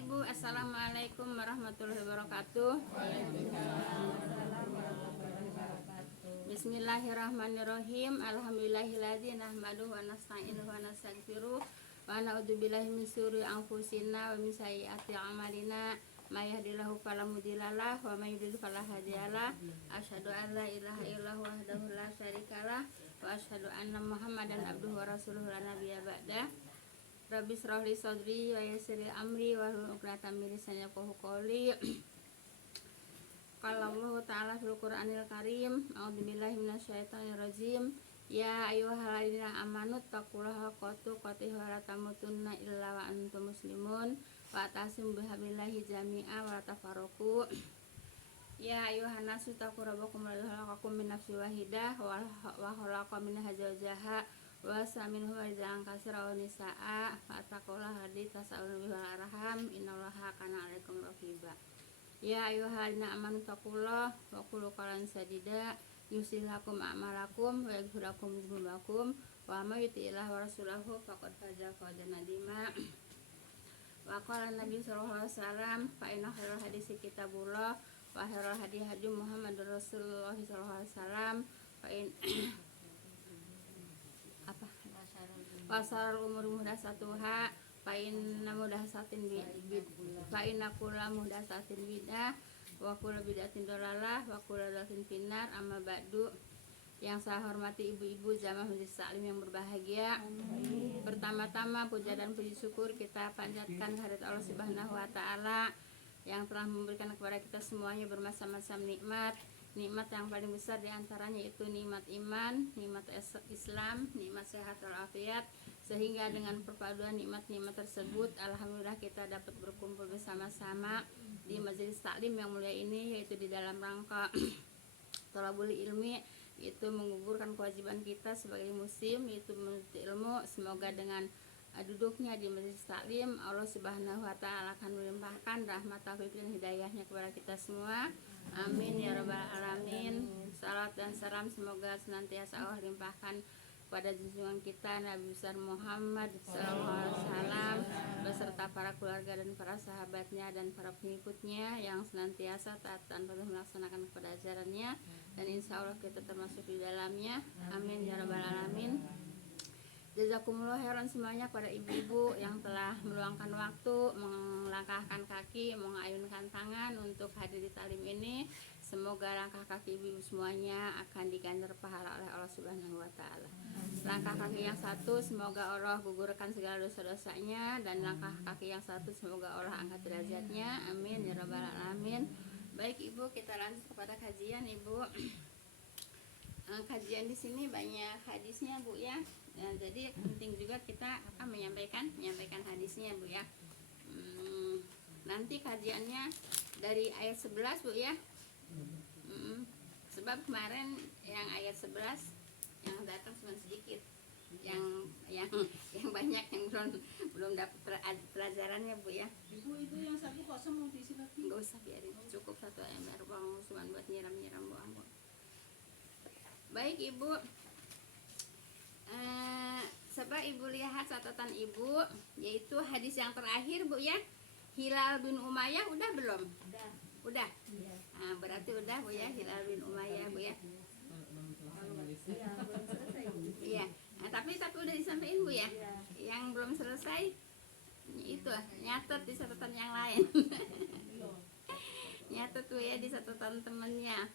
Ibu, Assalamualaikum warahmatullahi wabarakatuh. Bismillahirrahmanirrahim. Alhamdulillahilladzi nahmaduhu wa nasta'inuhu wa nastaghfiruh wa na'udzubillahi min syururi anfusina wa min sayyiati a'malina. May yahdihillahu fala mudhillalah wa may yudhlil fala hadiyalah. Asyhadu an la ilaha illallah wahdahu la syarikalah wa asyhadu anna Muhammadan abduhu wa rasuluhu la nabiyya ba'da. Rabbi shrah li sadri wa yassir li amri wahlul 'uqdatam min lisani yafqahu qawli. Qala Allah ta'ala fil Qur'anil Karim, a'udzubillahi minasyaitonir rajim. Ya ayyuhalladzina amanu taqullaha haqqa tuqatih wa la tamutunna illa wa antum muslimun wa atasimu bihablillahi jami'a wa la tafarraqu. Ya ayyuhan nasu taqu rabbakum alladzi khalaqakum min nafsin wahidah wa khalaqa minha zawjaha wa saminhu rizqan katsiran wa nisaa fattaqullaha alladzi tasaaluna bihi wal arham innallaha kana 'alaikum raqiba. Ya ayyuhalladzina amanu taqullaha wa qulu qawlan sadida yuslih lakum a'malakum wa yaghfir lakum dzunubakum wa may yuti'illaha wa rasulahu faqad faza fawzan 'azima. Wa qala nabi sallallahu alaihi wasallam fa inna khairal haditsi kitabullah wa khairal hadi hadi Muhammadur Rasulullah sallallahu alaihi wasallam fa in pasar umur muhdasatuha fa inna muhdasatin fa inna kulla muhdasatin bidah wa kullu bidatin dalalah wa kullu dalatin finnar. Amma ba'du. Yang saya hormati ibu-ibu jamaah majelis taklim yang berbahagia. Pertama-tama puja dan puji syukur kita panjatkan kehadirat Allah Subhanahu wa taala yang telah memberikan kepada kita semuanya bermacam-macam nikmat. Nikmat yang paling besar diantaranya itu nikmat iman, nikmat Islam, nikmat sehat walafiat. Sehingga dengan perpaduan nikmat-nikmat tersebut, alhamdulillah kita dapat berkumpul bersama-sama di majelis taklim yang mulia ini, yaitu di dalam rangka thalabul ilmi, yaitu menggugurkan kewajiban kita sebagai muslim, yaitu menuntut ilmu. Semoga dengan duduknya di majelis taklim, Allah Subhanahu wa taala akan melimpahkan rahmat taufik dan hidayahnya kepada kita semua. Amin ya rabbal alamin. Salat dan salam semoga senantiasa Allah limpahkan pada junjungan kita Nabi besar Muhammad sallallahu alaihi wasallam beserta para keluarga dan para sahabatnya dan para pengikutnya yang senantiasa taat dan patuh melaksanakan kepada ajarannya, dan insya Allah kita termasuk di dalamnya. Amin ya rabbal alamin. Jazakumullah khairan semuanya pada ibu-ibu yang telah meluangkan waktu, melangkahkan kaki, mengayunkan tangan untuk hadir di talim ini. Semoga langkah kaki ibu-ibu semuanya akan diganjar pahala oleh Allah Subhanahu wa taala. Langkah kaki yang satu semoga Allah gugurkan segala dosa-dosanya, dan langkah kaki yang satu semoga Allah angkat derajatnya. Amin ya rabbal alamin. Baik ibu, kita lanjut kepada kajian ibu. Kajian di sini banyak hadisnya bu ya. Jadi penting juga kita akan menyampaikan hadisnya bu ya. Nanti kajiannya dari ayat 11 bu ya. Sebab kemarin yang ayat 11 yang datang cuma sedikit, yang banyak yang belum dapat pelajarannya bu ya. Ibu itu yang satu kosong mau diisi lagi? Nggak usah, biarin, cukup satu ember bang, cuma buat nyiram buang bu. Baik ibu, coba ibu lihat catatan ibu, yaitu hadis yang terakhir bu ya. Hilal bin Umayyah udah belum? Udah. Iya. Nah, berarti udah bu ya, Hilal bin Umayyah bu ya. Iya, belum selesai. Iya. Nah, tapi udah disampaikan bu ya. Iya. Yang belum selesai itu nyatet di catatan yang lain. Nyatet bu ya di catatan temennya.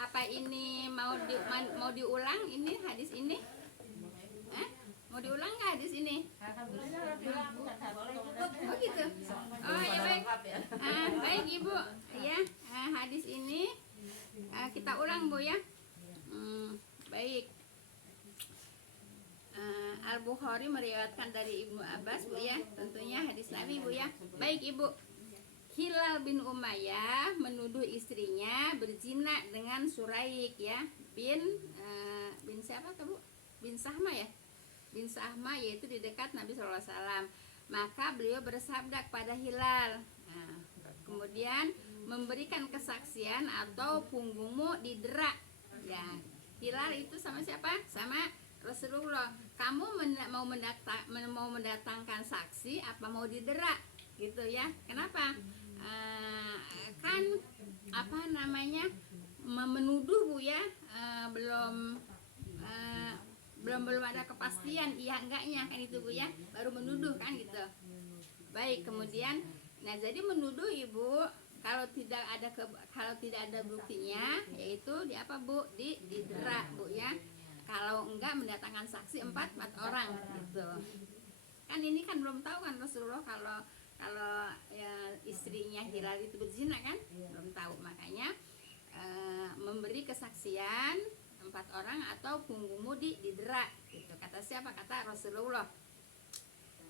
Apa ini mau diulang ini hadis ini? Mau diulang nggak hadis ini? Oh gitu. Oh ya baik. Baik ibu, ya hadis ini kita ulang bu ya. Baik. Al-Bukhari meriwayatkan dari Ibnu Abbas bu ya, tentunya hadis Nabi bu ya. Baik ibu. Hilal bin Umayyah menuduh istrinya berzina dengan Suraik ya bin siapa tuh bu? Bin Sahma ya, bin Sahma, yaitu di dekat Nabi SAW. Maka beliau bersabda kepada Hilal, kemudian memberikan kesaksian atau punggungmu didera ya. Hilal itu sama siapa? Sama Rasulullah, kamu mau mendatangkan saksi apa mau didera gitu ya? Kenapa? Kan apa namanya menuduh Bu ya, belum belum ada kepastian iya enggaknya kan itu Bu ya, baru menuduh kan gitu. Baik, kemudian nah jadi menuduh Ibu kalau tidak ada buktinya yaitu di apa Bu, didera Bu ya. Kalau enggak mendatangkan saksi empat orang gitu. Kan ini kan belum tahu kan Rasulullah kalau ya, istrinya Hilal itu berzina kan, belum tahu, makanya memberi kesaksian 4 orang atau punggungmu didera gitu. Kata siapa? Kata Rasulullah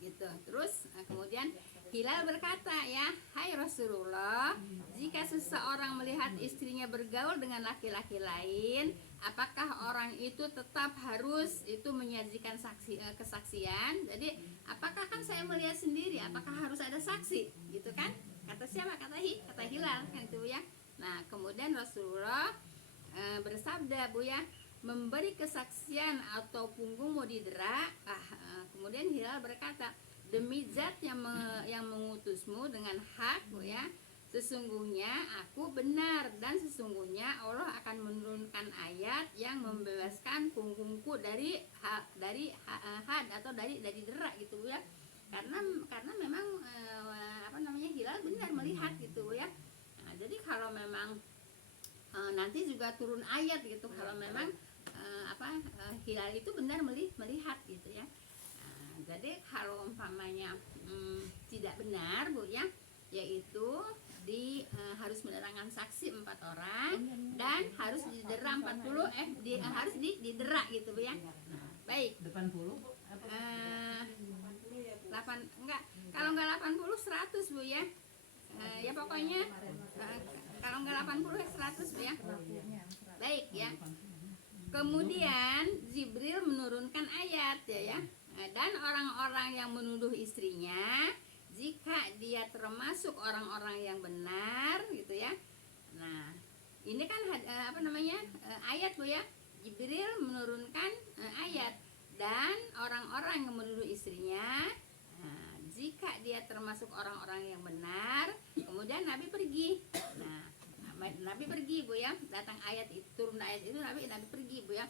gitu. Terus kemudian Hilal berkata ya, hai Rasulullah, jika seseorang melihat istrinya bergaul dengan laki-laki lain, apakah orang itu tetap harus itu menyajikan kesaksian? Jadi apakah kan saya melihat sendiri, apakah harus ada saksi gitu kan? Kata siapa? Kata Hilal kan itu ya. Nah kemudian Rasulullah bersabda Bu ya, memberi kesaksian atau punggung mau didera. Kemudian Hilal berkata, demi zat yang mengutusmu dengan hak Bu ya, sesungguhnya aku benar dan sesungguhnya Allah akan menurunkan ayat yang membebaskan punggungku dari had atau dari dera gitu Bu ya. Karena memang apa namanya Hilal benar melihat gitu Bu ya. Nah, jadi kalau memang nanti juga turun ayat gitu kalau memang Hilal itu benar melihat gitu ya. Jadi kalau umpamanya tidak benar Bu ya, yaitu harus mendatangkan saksi 4 orang dan harus didera 40 harus didera gitu Bu ya. Baik. 80 enggak, kalau enggak 80 100 Bu ya. Ya pokoknya kalau enggak 80 100 Bu ya. Baik ya. Kemudian Jibril menurunkan ayat ya. Dan orang-orang yang menuduh istrinya, jika dia termasuk orang-orang yang benar gitu ya. Nah, ini kan ayat Bu ya. Jibril menurunkan ayat, dan orang-orang yang menuduh istrinya, jika dia termasuk orang-orang yang benar, kemudian Nabi pergi. Nah, Nabi pergi Bu ya, datang ayat itu, turun ayat itu, Nabi pergi Bu ya.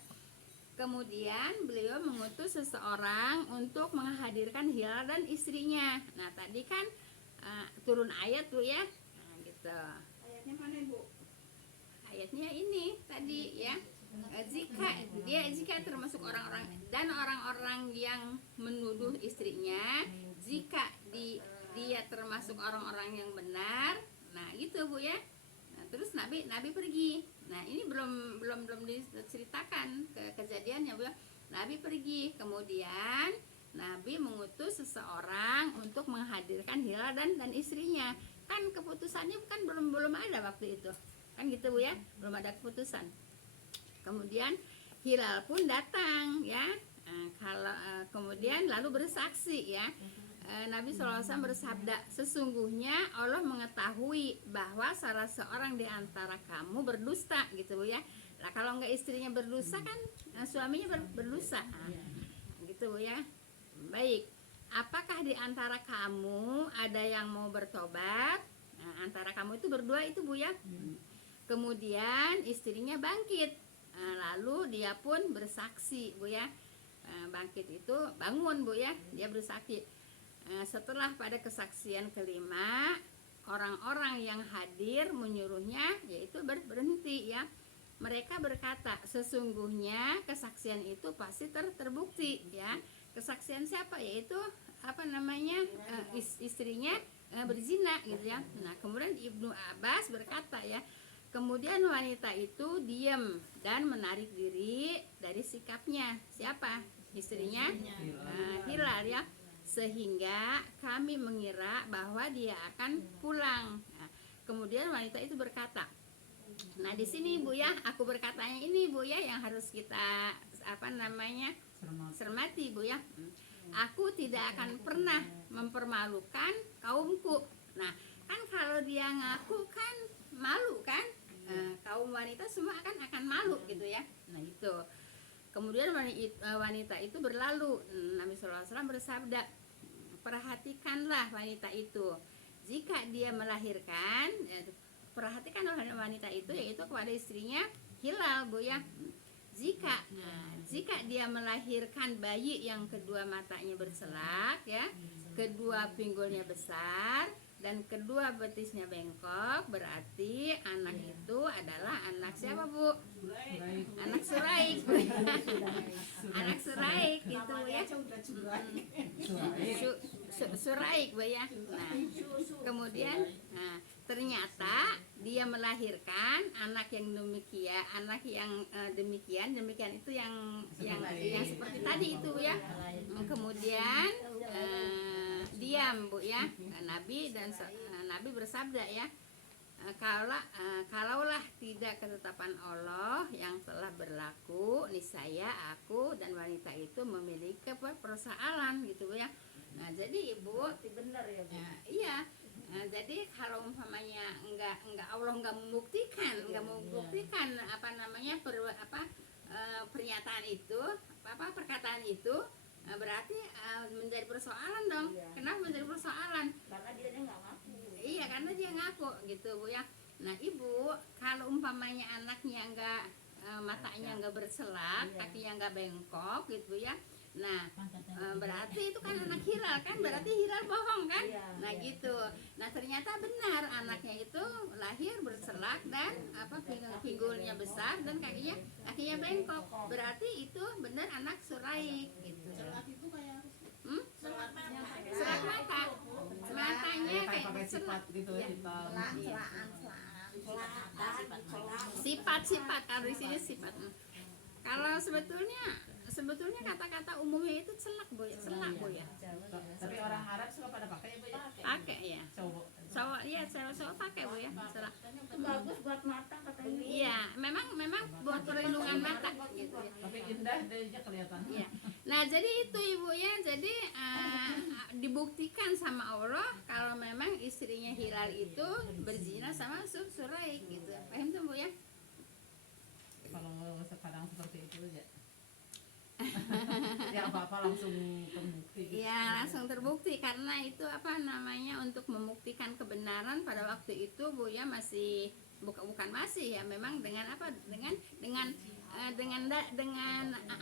Kemudian beliau mengutus seseorang untuk menghadirkan Hilal dan istrinya. Nah tadi kan turun ayat Bu ya, nah, gitu. ayatnya mana Bu? Ayatnya ini tadi ya, jika termasuk orang-orang dan orang-orang yang menuduh istrinya, jika dia termasuk orang-orang yang benar, nah gitu Bu ya. Nah, terus Nabi pergi. Nah ini belum diceritakan kejadiannya Bu ya. Nabi pergi, kemudian Nabi mengutus seseorang untuk menghadirkan Hilal dan istrinya. Kan keputusannya kan belum ada waktu itu, kan gitu Bu ya, belum ada keputusan. Kemudian Hilal pun datang ya. Kemudian lalu bersaksi ya. Nabi SAW bersabda, sesungguhnya Allah mengetahui bahwa salah seorang di antara kamu berdusta gitu Bu ya. Nah kalau enggak istrinya berdosa kan suaminya berdosa, gitu Bu ya. Baik, apakah di antara kamu ada yang mau bertobat? Nah, antara kamu itu berdua itu Bu ya. Kemudian istrinya bangkit, lalu dia pun bersaksi Bu ya. Bangkit itu bangun Bu ya, dia bersaksi. Setelah pada kesaksian kelima, orang-orang yang hadir menyuruhnya yaitu berhenti ya. Mereka berkata, sesungguhnya kesaksian itu pasti terbukti ya. Kesaksian siapa? Yaitu istrinya berzina gitu ya. Nah kemudian Ibnu Abbas berkata ya, kemudian wanita itu diam dan menarik diri dari sikapnya. Siapa? Istrinya Hilal ya. Sehingga kami mengira bahwa dia akan pulang. Nah, kemudian wanita itu berkata, nah di sini Bu ya, aku berkatanya ini Bu ya yang harus kita cermati Bu ya. Aku tidak akan pernah mempermalukan kaumku. Nah kan kalau dia ngaku kan malu kan, kaum wanita semua akan malu gitu ya. Nah itu. Kemudian wanita itu berlalu. Nabi SAW bersabda, perhatikanlah wanita itu. Jika dia melahirkan, perhatikan wanita itu, yaitu kepada istrinya hilal, Bu ya. Jika dia melahirkan bayi yang kedua matanya berselak ya, kedua pinggulnya besar dan kedua betisnya bengkok, berarti anak itu adalah anak siapa, Bu? Anak Suraik. Anak Suraik gitu ya. Suraik, Bu ya. Nah, kemudian ternyata dia melahirkan anak yang demikian, itu yang seperti tadi itu ya. Kemudian diam, Bu ya. Nabi bersabda ya, kalaulah tidak ketetapan Allah yang telah berlaku, niscaya aku dan wanita itu memiliki persoalan gitu ya. Nah, jadi Ibu benar ya, Bu. iya. Jadi kalau umpamanya Allah nggak membuktikan pernyataan itu, perkataan itu, berarti menjadi persoalan dong. Iya. Kenapa menjadi persoalan? Karena dia nggak ngaku. Iya, karena dia ngaku gitu, Bu ya. Nah, Ibu, kalau umpamanya anaknya matanya nggak berselak, Iya. kakinya nggak bengkok gitu ya. Nah, berarti itu kan anak hilal kan, berarti hilal bohong kan? Iya, Nah, iya. gitu. Nah, ternyata benar anaknya itu lahir berselak dan pinggulnya besar dan kakinya bengkok. Berarti itu benar anak Suraik gitu. Celak itu kayak Selak mata. Matanya kayak pakai berselak. sifat gitu Ya. hitam. Sifat kalau di sini sifat. Kalau sebetulnya kata-kata umumnya itu celak, Bu ya. Selak, Bu ya. Tapi orang Arab suka pada pakai ya, Bu ya. Pakai ya. Cowok. Cowok pakai, Bu ya. Selak. Itu bagus buat mata katanya. Iya, memang buat perlindungan mata gitu ya. Tapi indah deh aja kelihatan. Iya. Nah, jadi itu Ibu ya. Jadi dibuktikan sama Allah kalau memang istrinya Hilal itu berzina sama Suraik gitu. Paham tuh, Bu ya? Kalau sekarang seperti itu ya. Ya apa-apa langsung terbukti. Iya, langsung terbukti karena itu untuk membuktikan kebenaran pada waktu itu, Bu ya, masih bukan masih ya, memang dengan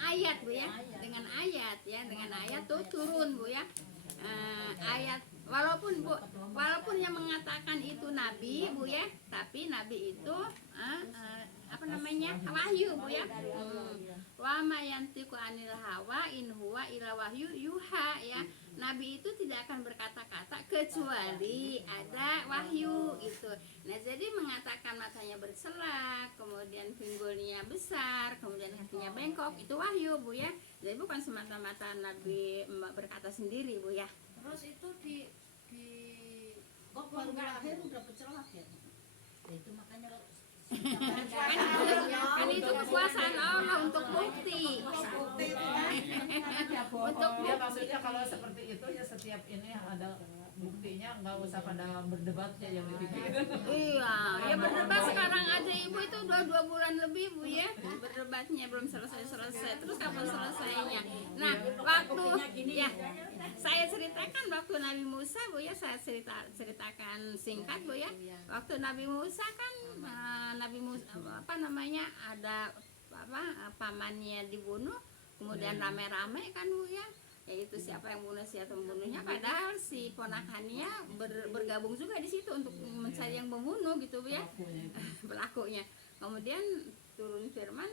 ayat, Bu ya. Dengan ayat tuh turun, Bu ya. Ayat walaupun yang mengatakan itu nabi, Bu ya, tapi nabi itu wahyu, Bu ya. Wa ma yantiqu anil hawa in huwa illa wahyu yuha ya. Nabi itu tidak akan berkata-kata kecuali ada wahyu gitu. Nah, jadi mengatakan matanya berselak, kemudian pinggulnya besar, kemudian kakinya bengkok, itu wahyu, Bu ya. Jadi bukan semata-mata Nabi berkata sendiri, Bu ya. terus itu kok baru lahir udah bercelak ya? Itu makanya Kan itu kekuasaan Allah untuk bukti. Untuk Ya maksudnya kalau seperti itu ya setiap ini ada buktinya, nggak usah pada berdebat ya yang dipikirin. Iya, ya berdebat sekarang aja Ibu itu udah 2 bulan lebih, Bu ya. Berdebatnya belum selesai. Terus kapan selesainya? Nah, waktu ya saya ceritakan waktu Nabi Musa, Bu ya, saya ceritakan singkat, Bu ya. Waktu Nabi Musa kan ada pamannya dibunuh, kemudian rame-rame kan, Bu ya. Yaitu siapa yang bunuh, siapa membunuhnya, padahal si ponakannya bergabung juga di situ untuk mencari yang membunuh gitu, Bu ya. Pelakunya. Kemudian turun firman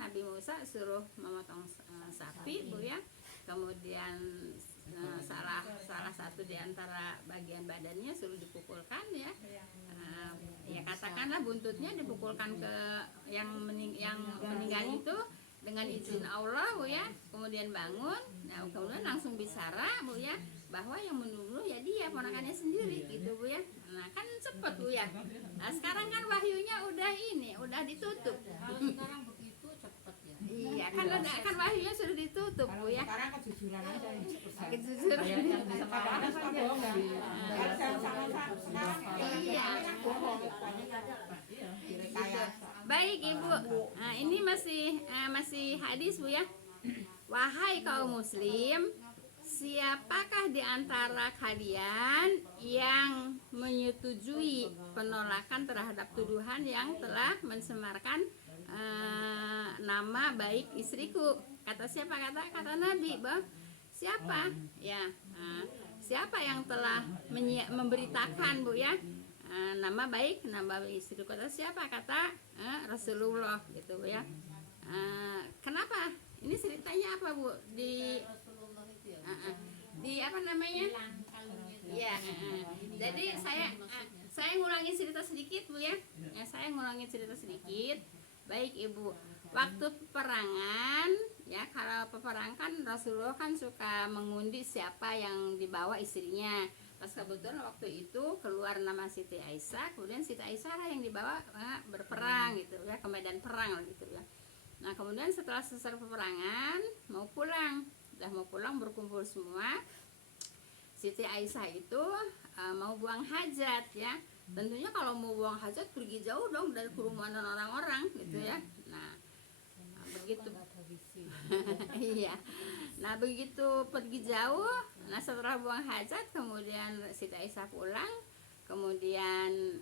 Nabi Musa suruh memotong sapi, Bu ya. Kemudian salah satu di antara bagian badannya suruh dipukulkan ya. Ya katakanlah buntutnya dipukulkan ke yang meninggal itu dengan izin Allah, Bu ya. Kemudian bangun, nah kemudian langsung bicara, Bu ya, bahwa yang membunuh ya dia, ponakannya sendiri gitu, Bu ya. Nah kan cepet, Bu ya. Nah sekarang kan wahyunya udah ditutup. Kalau sekarang begitu cepet ya. Iya, kan wahyunya sudah ditutup, Bu ya. Sekarang kejujuran aja. Kejujuran. Yang disebarkan suka bohong di Sekarang Iya. bohong. Iya. Rekayasa. Baik Ibu, nah, ini masih hadis Bu ya. Wahai kaum muslim, siapakah di antara kalian yang menyetujui penolakan terhadap tuduhan yang telah mencemarkan nama baik istriku? Kata siapa? Kata Nabi, bah. Siapa? Ya, siapa yang telah memberitakan Bu ya? Nama baik istriku, kata siapa? Kata Rasulullah gitu Bu ya. Kenapa? Ini ceritanya apa Bu? Di Rasulullah itu ya. di apa namanya? Ya, jadi saya ngulangi cerita sedikit Bu ya. Saya ngulangi cerita sedikit. Baik Ibu, waktu peperangan ya, kalau peperangan kan Rasulullah kan suka mengundi siapa yang dibawa istrinya. Pas kebetulan waktu itu keluar nama Siti Aisyah, kemudian Siti Aisyah lah yang dibawa berperang gitu ya, ke medan perang gitu ya. Nah kemudian setelah selesai peperangan mau pulang, udah mau pulang berkumpul semua. Siti Aisyah itu mau buang hajat ya. Tentunya kalau mau buang hajat pergi jauh dong dari kerumunan orang-orang gitu ya. Nah begitu. Iya. Nah begitu pergi jauh, nah setelah buang hajat kemudian Siti Aisyah pulang, kemudian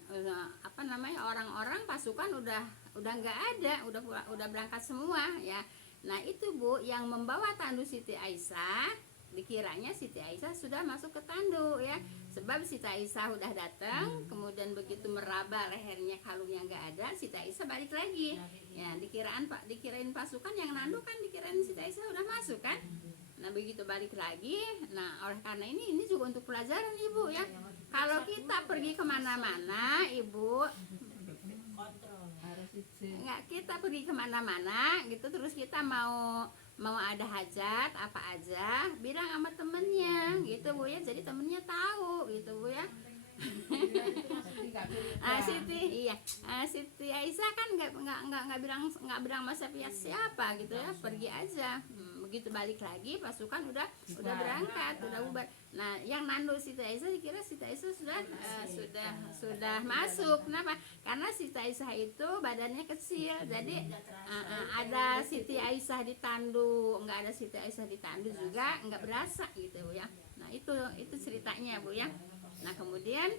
apa namanya, orang-orang pasukan udah nggak ada, udah berangkat semua ya. Nah itu Bu yang membawa tandu Siti Aisyah, dikiranya Siti Aisyah sudah masuk ke tandu ya, sebab Siti Aisyah udah datang, kemudian begitu meraba lehernya kalungnya nggak ada, Siti Aisyah balik lagi ya. Dikirain pasukan yang nandu kan, dikirain Siti Aisyah udah masuk kan. Nah begitu balik lagi, nah oleh karena ini juga untuk pelajaran Ibu ya. Kalau kita pergi kemana-mana Ibu, nggak, kita pergi kemana-mana gitu, terus kita mau ada hajat apa aja, bilang sama temennya gitu Bu ya, jadi temennya tahu gitu Bu ya. Siti Aisyah kan nggak bilang sama siapa gitu ya, pergi aja. Begitu balik lagi pasukan udah berangkat, udah bubar. Nah yang nandu Siti Aisyah dikira Siti Aisyah sudah masuk. Kenapa? Karena Siti Aisyah itu badannya kecil, jadi ada Siti Aisyah ditandu, nggak ada Siti Aisyah ditandu juga nggak berasa gitu ya. Nah itu ceritanya Bu ya. Nah kemudian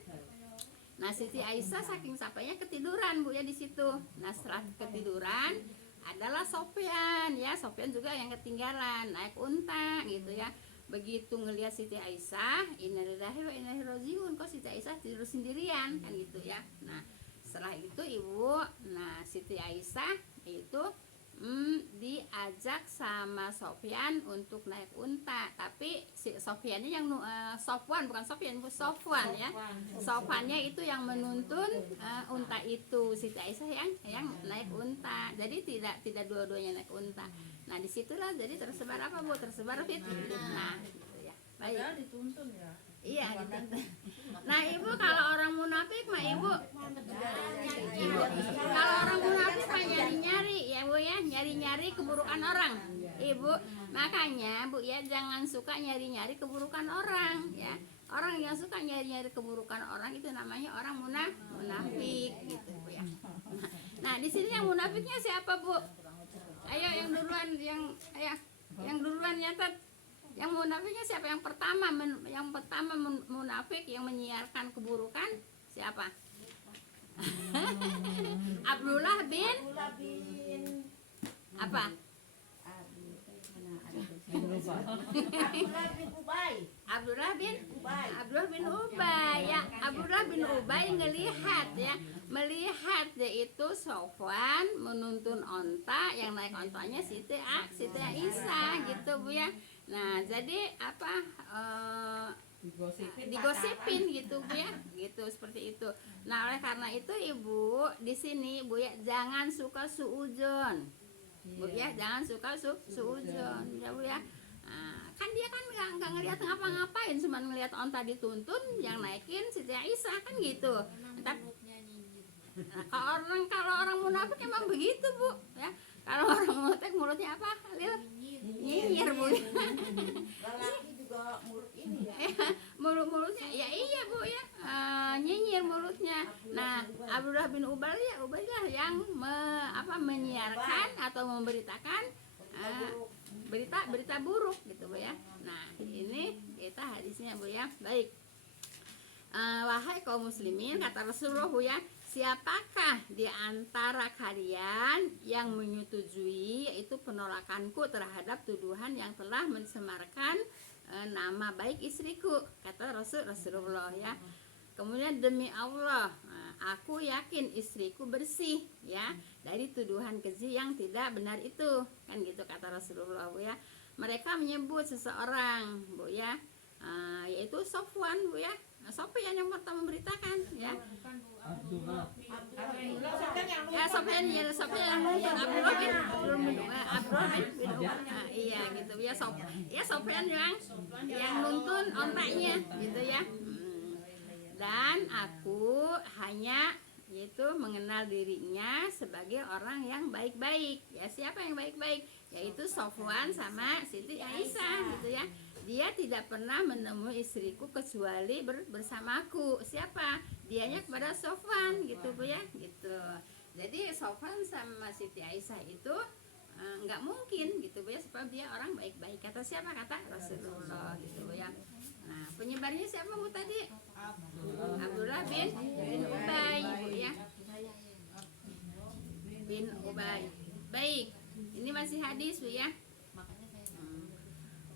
Siti Aisyah saking capeknya ketiduran Bu ya di situ. Nah setelah ketiduran adalah Sofyan ya, Sofyan juga yang ketinggalan naik unta gitu ya. Begitu ngelihat Siti Aisyah, innalillahi wa inna ilaihi rajiun, kok Siti Aisyah tidur sendirian kan gitu ya. Nah setelah itu Ibu, nah Siti Aisyah itu diajak sama Sofyan untuk naik unta, tapi si Sofyannya yang Sofwan, bukan Sofyan, Sofwan ya. Sofwannya itu yang menuntun unta itu, Siti Aisyah yang naik unta. Jadi tidak dua-duanya naik unta. Nah disitulah jadi tersebar apa Bu? Tersebar fitnah. Gitu ya. Baik. Dituntun ya. Iya dituntun. Nah Ibu, kalau orang munafik mah Ibu, kalau orang munafik mah nyari-nyari ya Bu ya, nyari-nyari keburukan orang Ibu. Makanya Bu ya, jangan suka nyari-nyari keburukan orang ya. Orang yang suka nyari-nyari keburukan orang itu namanya orang munafik gitu Bu ya. Nah di sini yang munafiknya siapa Bu? Ayo yang duluan, yang duluan nyatet. Yang munafiknya siapa? Yang pertama munafik yang menyiarkan keburukan siapa? Abdullah bin apa? Abdullah bin Ubay ya. Abdullah bin Ubay melihat yaitu Sofwan menuntun onta, yang naik ontanya Siti Aisyah gitu Bu ya. Nah jadi apa, digosipin gitu Bu ya, gitu seperti itu. Nah oleh karena itu Ibu di sini Bu ya, jangan suka suudzon Bu ya, jangan suka suudzon ya Bu ya. Nah, kan dia kan nggak ngelihat ngapa-ngapain, cuma ngelihat onta dituntun, yang naikin Siti Aisyah kan gitu. Kalau orang munafik emang begitu Bu ya. Kalau orang munafik mulutnya apa? Nyinyir Bu. Lelaki juga mulut ini ya. Mulutnya ya iya Bu ya, nyinyir mulutnya. Nah Abdullah bin Ubay lah yang menyiarkan atau memberitakan berita buruk gitu Bu ya. Nah, ini kita hadisnya Bu ya. Baik. Wahai kaum muslimin, kata Rasulullah Bu ya, siapakah di antara kalian yang menyetujui yaitu penolakanku terhadap tuduhan yang telah mencemarkan nama baik istriku, kata Rasulullah ya. Kemudian demi Allah, aku yakin istriku bersih ya dari tuduhan keji yang tidak benar itu, kan gitu kata Rasulullah Bu ya. Mereka menyebut seseorang Bu ya, yaitu Sofwan Bu ya. Sofyan yang pertama memberitakan ya. Abdullah. Sofyan yang nuntun Abdullah bin Umar. Iya gitu ya. Sofyan yang nuntun ontaknya gitu ya. Dan aku hanya yaitu mengenal dirinya sebagai orang yang baik-baik. Ya, siapa yang baik-baik? Yaitu Sofwan sama Siti Aisyah gitu ya. Dia tidak pernah menemui istriku kecuali bersamaku. Siapa? Dianya kepada Sofwan gitu Bu ya, gitu. Jadi Sofwan sama Siti Aisyah itu nggak mungkin gitu Bu ya, sebab dia orang baik-baik. Kata siapa? Kata Rasulullah gitu Bu ya. Nah, penyebarnya siapa Bu tadi? Abdullah bin Ubay Bu ya. Bin Ubay. Baik. Ini masih hadis Bu ya.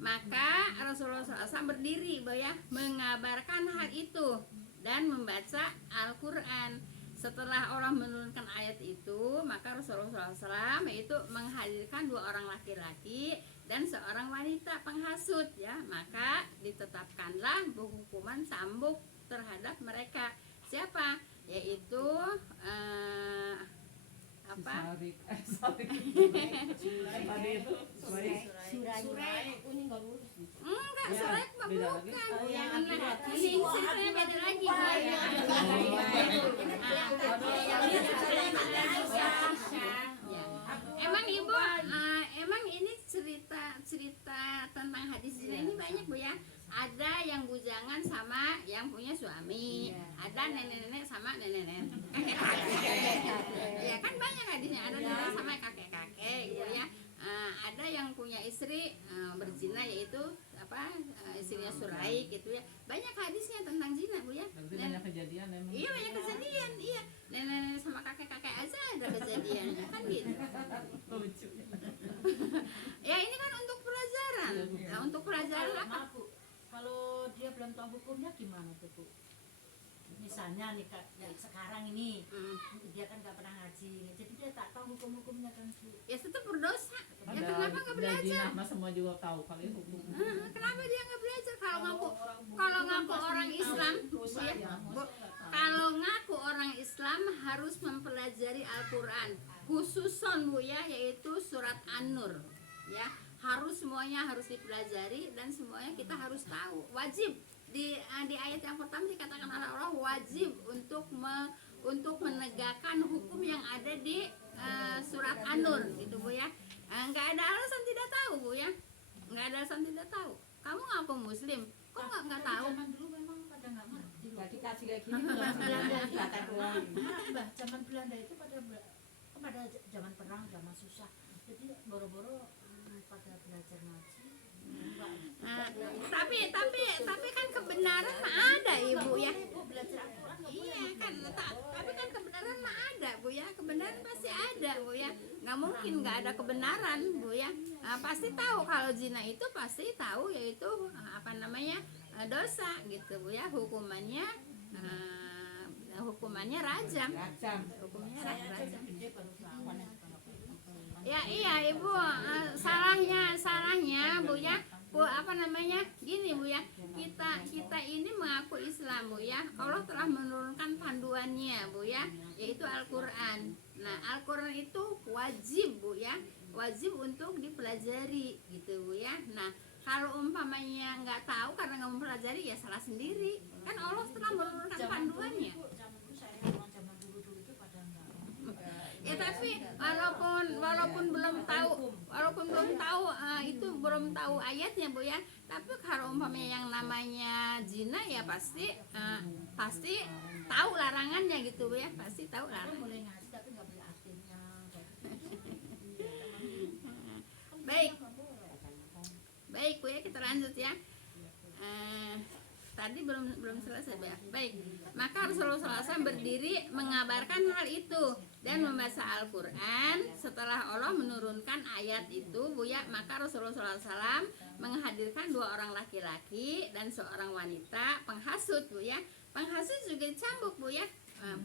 Maka Rasulullah SAW berdiri Bu ya, mengabarkan hal itu dan membaca Al-Quran. Setelah Allah menurunkan ayat itu, maka Rasulullah SAW yaitu menghadirkan 2 orang laki-laki dan seorang wanita penghasut ya. Maka ditetapkanlah hukuman cambuk terhadap mereka. Siapa? Yaitu apa? Enggak, Suraik mah bukan. Ini ceritanya beda lagi. Emang Ibu, emang ini cerita tentang hadis ini banyak Bu ya. Ada yang bujangan sama yang punya suami, ada nenek-nenek sama nenek-nenek, kakek-kakek. Ya kan banyak hadisnya, ada nenek sama kakek-kakek gitu ya. Ada yang punya istri berzina yaitu istrinya Suraik gitu ya. Banyak hadisnya tentang zina Bu ya. Banyak kejadian emang. Iya, banyak kejadian. Iya, nenek-nenek sama kakek-kakek aja ada kejadiannya kan gitu. Lucu. Ya ini kan untuk pelajaran. Nah, untuk pelajaran apa? Maaf, Bu. Kalau dia belum tahu hukumnya gimana tuh Bu? Misalnya nih sekarang ini dia kan nggak pernah ngaji, jadi dia tak tahu hukum-hukumnya kan Bu. Ya tetap berdosa. Ya Ada kenapa nggak belajar? Mas semua juga tahu kali hukum. Kenapa dia nggak belajar? Kalau ngaku orang Islam, ya, kalau ngaku orang Islam harus mempelajari Al-Quran, khususon Bu ya, yaitu surat An-Nur. Ya, semuanya harus dipelajari dan semuanya kita harus tahu. Wajib di ayat yang pertama dikatakan oleh Allah wajib untuk menegakkan hukum yang ada di surat An-Nur gitu Bu ya. Nggak ada alasan tidak tahu Bu ya, nggak ada alasan tidak tahu. Kamu ngaku Muslim, kok nggak tahu? Zaman dulu memang pada nggak ngerti. Nggak dikasih kayak gini Belanda dikatakan doang. Mbah, zaman Belanda itu pada zaman perang, zaman susah. Jadi boro-boro pada belajar ngaji. Tapi kan kebenaran mah ada Ibu ya. Belajar Al-Quran. Iya kan, tapi kan kebenaran mah ada Bu ya, kebenaran pasti ada Bu ya, nggak mungkin nggak ada kebenaran Bu ya. Pasti tahu kalau zina itu pasti tahu yaitu dosa gitu Bu ya, hukumannya rajam. Hukumannya rajam. Ya iya Ibu, salahnya Bu ya. Gini Bu ya, kita ini mengaku Islam Bu ya. Allah telah menurunkan panduannya Bu ya, yaitu Al-Quran. Nah, Al-Quran itu wajib Bu ya, wajib untuk dipelajari gitu Bu ya. Nah, kalau umpamanya nggak tahu karena nggak mempelajari ya salah sendiri. Kan Allah telah menurunkan panduannya. Ya tapi walaupun belum tahu itu belum tahu ayatnya Bu ya. Tapi kalau umpamanya yang namanya zina ya pasti tahu larangannya gitu Bu ya, pasti tahu larangannya. Boleh ngaji tapi nggak boleh artinya. kita lanjut ya. Tadi belum selesai ya. Baik, maka Rasulullah SAW berdiri mengabarkan hal itu dan membaca Al-Quran. Setelah Allah menurunkan ayat itu, Bu ya, maka Rasulullah SAW menghadirkan 2 orang laki-laki dan seorang wanita penghasut, Bu ya. Penghasut juga dicambuk, Bu ya.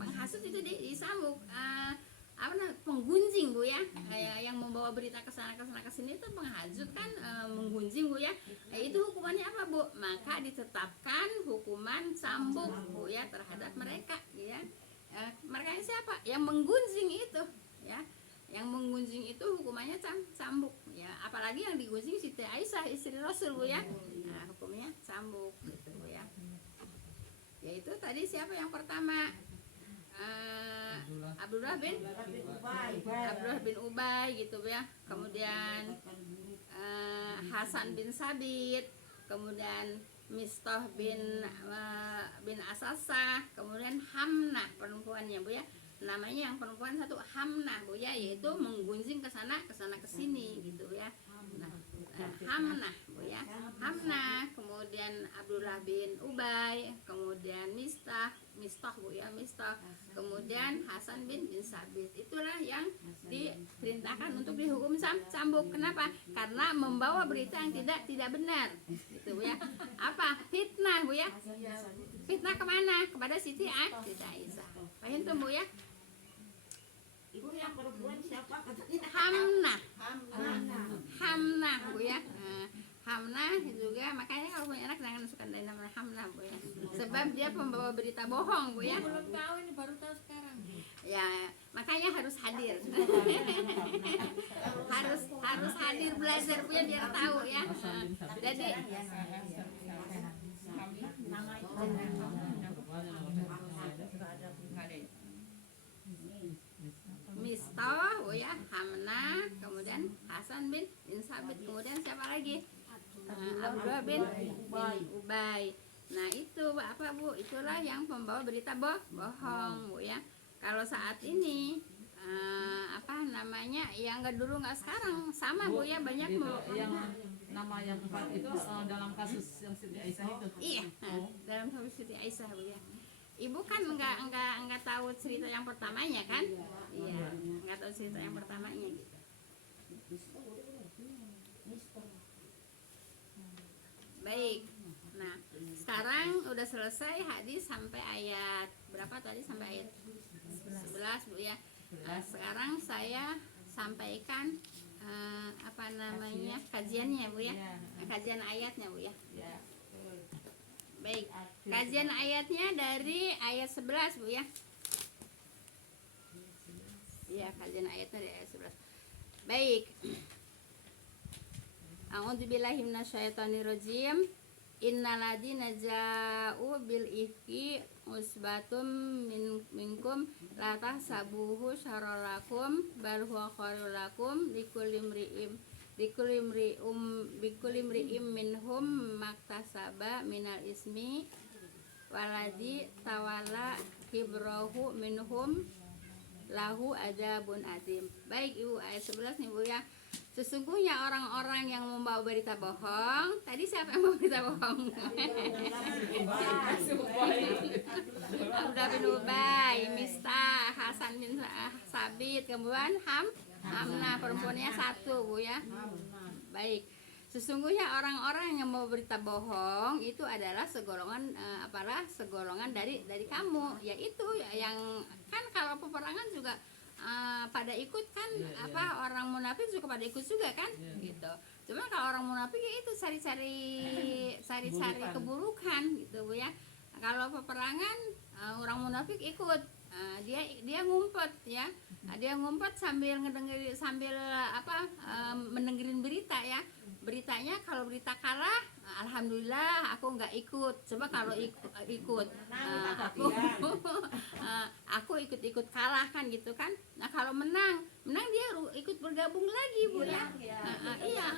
Penghasut itu disambuk. Penggunjing, Bu ya. Yang membawa berita ke sana ke sini itu penghasut kan, menggunjing, Bu ya. Itu hukumannya apa, Bu? Maka ditetapkan hukuman cambuk, Bu ya, terhadap mereka ya. Mereka siapa? Yang menggunjing itu ya. Yang menggunjing itu hukumannya cambuk ya. Apalagi yang digunjing Siti Aisyah istri Rasul, Bu ya. Nah, hukumnya cambuk gitu, Bu ya. Yaitu tadi siapa yang pertama? Abdullah bin Ubay gitu ya. Kemudian Hasan bin Sabit, kemudian Mistah bin Asasah, kemudian Hamnah perempuannya, Bu ya. Namanya yang perempuan satu Hamnah, Bu ya, yaitu menggunjing ke sana ke sini gitu ya. Nah, Hamnah, Bu ya. Hamnah, kemudian Abdullah bin Ubay, kemudian Mistah, Bu ya, Mistah, kemudian Hasan bin Sabit. Itulah yang diperintahkan untuk dihukum cambuk. Kenapa? Karena membawa berita yang tidak benar. Gitu, Bu ya. Apa? Fitnah, Bu ya. Fitnah kemana? Kepada Siti Aisyah. Paham tuh, Bu ya? Ibu yang perempuan siapa katanya? Hamnah, Bu ya. Hamnah juga, makanya kalau punya anak jangan suka dari nama Hamnah, Bu ya. Sebab dia pembawa berita bohong, Bu ya. Belum tahu ini, baru tahu sekarang. Ya, makanya harus hadir. harus hadir belajar, Bu ya, biar tahu ya. Jadi Nama itu Mistah, Bu ya, Hamnah, kemudian Hasan bin Sabit, kemudian siapa lagi? Abdullah bin Ubay. Nah itu apa, Bu? Itulah yang pembawa berita bohong, Bu ya. Kalau saat ini yang dulu nggak sekarang sama, Bu ya, banyak itu, Bu. yang nama yang 4 itu dalam kasus yang Siti Aisyah itu. Iya, dalam kasus Siti Aisyah, Bu ya. Ibu kan nggak tahu cerita yang pertamanya kan? Iya, nggak tahu cerita yang pertamanya gitu. Baik. Nah, sekarang udah selesai hadis sampai ayat berapa tadi? Sampai ayat 11, Bu ya. Nah, sekarang saya sampaikan kajiannya, Bu ya. Kajian ayatnya, Bu ya. Baik. Kajian ayatnya dari ayat 11, Bu ya. Iya, kajian ayatnya dari ayat 11. Baik. A'udzubillahi minasyaitonirrajim. Innal ladzina ja'u bil ifki usbatum minkum la tahsabuhu syarrul lakum bal huwa khairul lakum likulli imri'im minhum maktasaba minal ismi waladzi tawalla kibrahu minhum lahu adzabun adzim. Baik, Ibu, ayat 11 nih, Bu ya. Sesungguhnya orang-orang yang membawa berita bohong, tadi siapa yang membawa berita bohong? Abdullah bin Ubay, Mistah, Hasan bin Sabit, kemudian Hamnah, perempuannya satu, Bu ya. Baik. Sesungguhnya orang-orang yang membawa berita bohong itu adalah segolongan dari kamu, yaitu yang kan kalau peperangan juga pada ikut kan, orang munafik juga pada ikut juga kan, gitu. Cuma kalau orang munafik ya itu cari keburukan gitu, Bu ya. Kalau peperangan orang munafik ikut, dia ngumpet ya. Dia ngumpet sambil mendengerin berita ya. Beritanya kalau berita kalah, alhamdulillah aku nggak ikut. Coba kalau ikut, aku ikut kalah kan gitu kan. Nah kalau menang dia ikut bergabung lagi, Bu ya. Iya.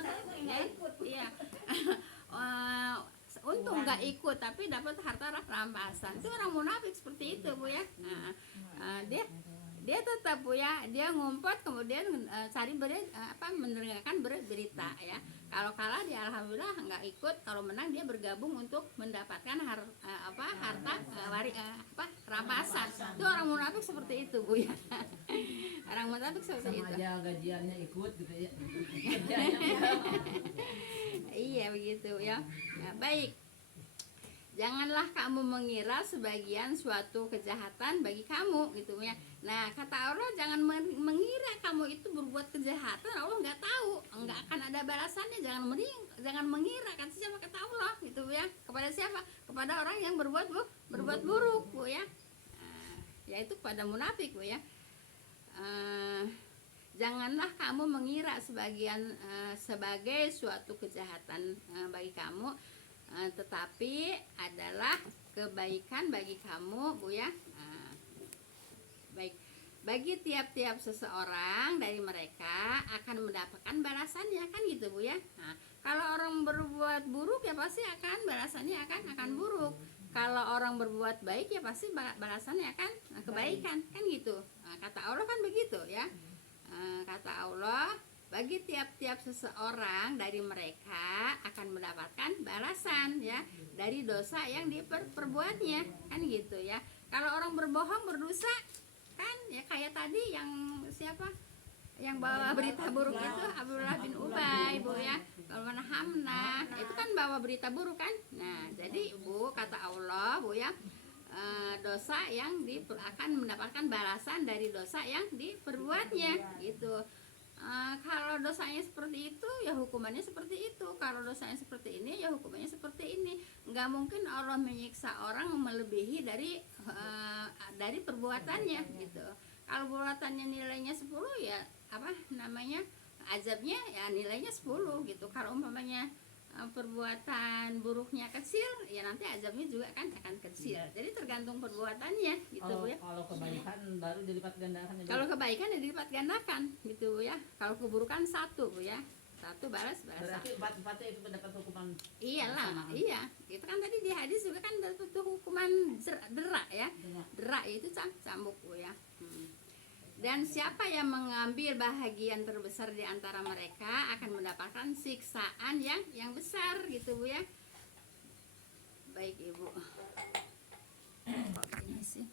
Untung nggak ikut tapi dapat harta rampasan. Itu orang munafik seperti itu, Bu ya. dia tetap Bu ya, dia ngumpet kemudian cari mendengarkan berita ya. Kalau kalah dia alhamdulillah nggak ikut, kalau menang dia bergabung untuk mendapatkan harta rampasan. Itu orang munafik seperti itu Bu ya. Orang munafik seperti Sama itu. aja gajiannya ikut gitu ya. Iya begitu ya. Nah, baik. Janganlah kamu mengira sebagian suatu kejahatan bagi kamu gitu ya. Nah kata Allah jangan mengira kamu itu berbuat kejahatan Allah nggak tahu, nggak akan ada balasannya. Jangan mengira, kata siapa? Kata Allah gitu ya. Kepada siapa? Kepada orang yang berbuat buruk Bu ya. Yaitu kepada munafik Bu ya. Janganlah kamu mengira sebagai suatu kejahatan bagi kamu, tetapi adalah kebaikan bagi kamu Bu ya. Baik, bagi tiap-tiap seseorang dari mereka akan mendapatkan balasannya kan gitu Bu ya. Nah, kalau orang berbuat buruk ya pasti akan balasannya akan buruk. Kalau orang berbuat baik ya pasti balasannya akan kebaikan kan gitu. Nah, kata Allah kan begitu ya. Kata Allah, bagi tiap-tiap seseorang dari mereka akan mendapatkan balasan ya dari dosa yang diperbuatnya kan gitu ya. Kalau orang berbohong berdosa kan ya kayak tadi yang siapa yang bawa berita buruk itu Abdullah bin Ubay Bu ya. Kalau mana Hamnah itu kan bawa berita buruk kan. Nah jadi Bu kata Allah Bu ya, dosa yang akan mendapatkan balasan dari dosa yang diperbuatnya gitu. Kalau dosanya seperti itu ya hukumannya seperti itu. Kalau dosanya seperti ini ya hukumannya seperti ini. Nggak mungkin Allah menyiksa orang melebihi dari perbuatannya gitu. Kalau perbuatannya nilainya 10 ya azabnya ya nilainya 10 gitu. Kalau umpamanya perbuatan buruknya kecil ya nanti azabnya juga kan akan kecil. Jadi tergantung perbuatannya gitu Bu ya. Kalau kebaikan baru dilipat gandakan ya. Kalau kebaikan ya dilipat gandakan gitu Bu ya. Kalau keburukan 1 Bu ya. 1 balas. Berarti empat-empatnya itu mendapat hukuman. Iyalah, iya. Itu kan tadi di hadis juga kan dapat hukuman derak ya. Derak itu cambuk Bu ya. Dan siapa yang mengambil bahagian terbesar di antara mereka akan mendapatkan siksaan yang besar gitu Bu ya. Baik Ibu. Kok ini sih?